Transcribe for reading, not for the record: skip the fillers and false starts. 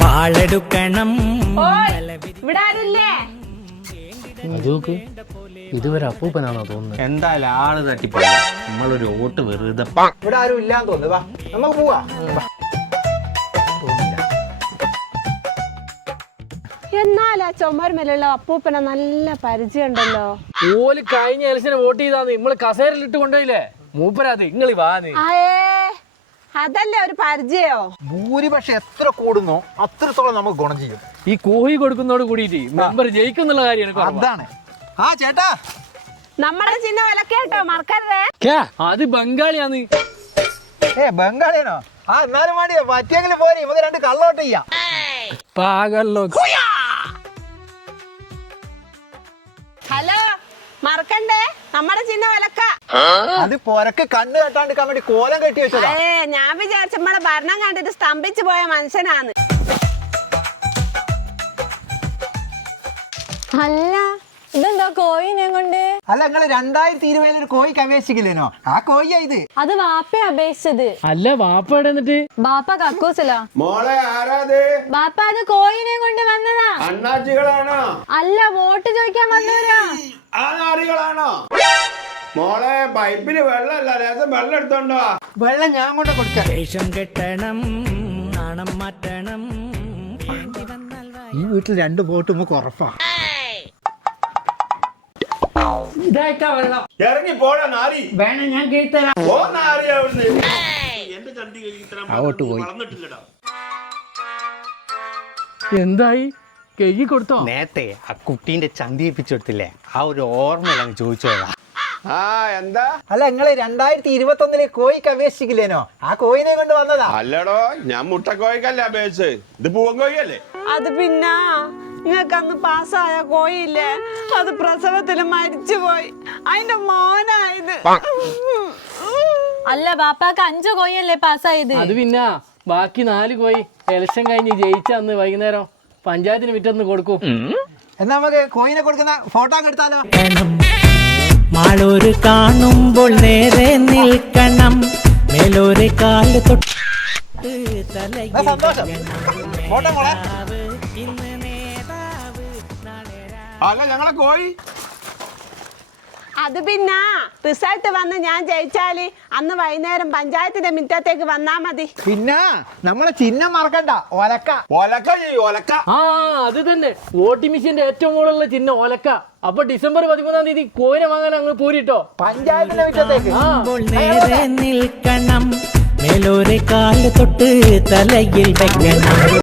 വാളെടുക്കണം. ഇവിടെ ആരുല്ലേ? ഇതുവരെ അപ്പൂപ്പനാണോ തോന്നുന്നത്? എന്തായാലും ആള് തട്ടിപ്പോയി. നമ്മളൊരു വോട്ട് വെറുതെ. ഇവിടെ ആരും ഇല്ലാന്ന് തോന്നുന്നു. വാ നമുക്ക് പോവാ. എന്നാലാ ചുമരുമേലുള്ള അപ്പൂപ്പനെ നല്ല പരിചയം ഉണ്ടല്ലോ. ഓല് കഴിഞ്ഞ ഇലക്ഷന് വോട്ട് ചെയ്താന്ന് നമ്മള് കസേരയിലിട്ട് കൊണ്ടുപോയില്ലേ മൂപ്പരാത്. ഇങ്ങള് വാന്ന് അതല്ലേ ഒരു പരിചയോ? ഭൂരിപക്ഷം എത്ര കൂടുന്നോ അത്രത്തോളം നമുക്ക് ഗുണം ചെയ്യും. ഈ കോഴി കൊടുക്കുന്നതോട് കൂടിയിട്ട് മെമ്പർ ജയിക്കുന്നുള്ള കാര്യമാണ്. അതാണ്. ആ ചേട്ടാ, നമ്മുടെ ചിഹ്ന വിലക്കേട്ടോ, മറക്കരുതേ. അത് ബംഗാളിയാന്ന്. ബംഗാളിയാണോ? ആ എന്നാലും വേണ്ടിയോ പറ്റിയെങ്കിലും പോരെ, നമുക്ക് രണ്ട് കള്ളോട്ട് ചെയ്യാം. പാകല്ലോ. ഹലോ, മറക്കണ്ടേ നമ്മുടെ ചിഹ്ന വിലക്ക. അത് പൊരക്ക് കണ്ണ് കെട്ടാണ്ടിരിക്കാൻ വേണ്ടി കോലം കെട്ടി വെച്ചതാ. ഞാൻ വിചാരിച്ച നമ്മളെ ഭരണം കണ്ടിട്ട് സ്തംഭിച്ചു പോയ മനുഷ്യനാണ്. അല്ല ഇതെന്താ കോയിനെ കൊണ്ട്? അല്ല നിങ്ങള് 2020 ഒരു കോഴിക്ക് അപേക്ഷിക്കില്ലേനോ? ആ കോഴിയാ ഇത്. അത് വാപ്പ അപേക്ഷിച്ചത്. അല്ല വാപ്പ എന്നിട്ട് ബാപ്പ കക്കൂസിലാ. മോളെ ആരാത്? ബാപ്പ അത് കോയിനെ കൊണ്ട് വന്നതാ. അണ്ണാച്ചികളാണോ? അല്ല വോട്ട് ചോദിക്കാൻ വന്നവരാ. ആ നാറികളാണോ? മോളെ പൈപ്പില് വെള്ളമല്ല, ലേശം വെള്ളം എടുത്തോണ്ടോ? വെള്ളം ഞാൻ കൊണ്ട് കൊടുക്കാം. വേഷം കെട്ടണം, നാണം മാറ്റണം. ഈ വീട്ടിൽ 2 വോട്ട് നമുക്ക് ഉറപ്പാ. ഇതായിട്ടാ വെള്ളം. ഇറങ്ങി പോടാ നാറി. വേണം, ഞാൻ കേട്ടരാം. ഓ നാറി അവിടുന്ന്. എന്റെ ചണ്ടി വളർന്നിട്ടില്ലടാ. എന്തായി കഴുകി കൊടുത്തോ? നേരത്തെ ആ കുട്ടീന്റെ ചന്തിയേപ്പിച്ചു കൊടുത്തില്ലേ, ആ ഒരു ഓർമ്മയിലാണ് ചോദിച്ചോളാം. ആ എന്താ? അല്ല നിങ്ങള് 2021 കോഴിക്ക് അപേക്ഷിക്കില്ലേനോ? ആ കോഴിനെ കൊണ്ട് വന്നതാ. അല്ലടോ, ഞാൻ മുട്ടക്കോഴിക്കല്ലേ അപേക്ഷിച്ച്. ഇത് പൂവൻ കോഴിയല്ലേ? അത് പിന്നെ നിങ്ങൾക്ക് അന്ന് പാസ്സായ കോയില്ലേ, അത് പ്രസവത്തിൽ മരിച്ചുപോയി. അതിന്റെ മോനായത്. അല്ല ബാപ്പാക്ക് 5 കോയല്ലേ പാസ്സായത്. അത് പിന്നെ ബാക്കി 4 കോയി ഇലക്ഷൻ കഴിഞ്ഞ് ജയിച്ച അന്ന് വൈകുന്നേരം പഞ്ചായത്തിന് വിറ്റൊന്ന് കൊടുക്കും. എന്നാ നമുക്ക് കോഴിനെ കൊടുക്കുന്ന ഫോട്ടോ അങ്ങ് എടുത്താലോ? മാളൂര് കാണുമ്പോൾ നേരെ നിൽക്കണം, മേലോരെ കാല് തൊട്ട് തലയിൽ സന്തോഷം. ഫോട്ടോ മോളെ. അല്ല ഞങ്ങളെ കോഴി. അത് പിന്നെ റിസൾട്ട് വന്ന് ഞാൻ ജയിച്ചാല് അന്ന് വൈകുന്നേരം പഞ്ചായത്തിന്റെ മുറ്റത്തേക്ക് വന്നാ മതി. പിന്നെ നമ്മളെ ചിഹ്നം മറക്കണ്ട, ഒലക്ക. ഒലക്ക ചെയ്യും, ഒലക്ക. ആ അത് തന്നെ വോട്ടിംഗ് മെഷീന്റെ ഏറ്റവും മുകളിലുള്ള ചിഹ്നം ഒലക്ക. അപ്പൊ ഡിസംബർ 13-ാം തീയതി കോയിനെ വാങ്ങാൻ അങ്ങ് പോരിട്ടോ പഞ്ചായത്തിന്റെ മുറ്റത്തേക്ക്. നേരെ നിൽക്കണം, മേലോരെ കാല് തൊട്ട് തലയിൽ വെക്കണം.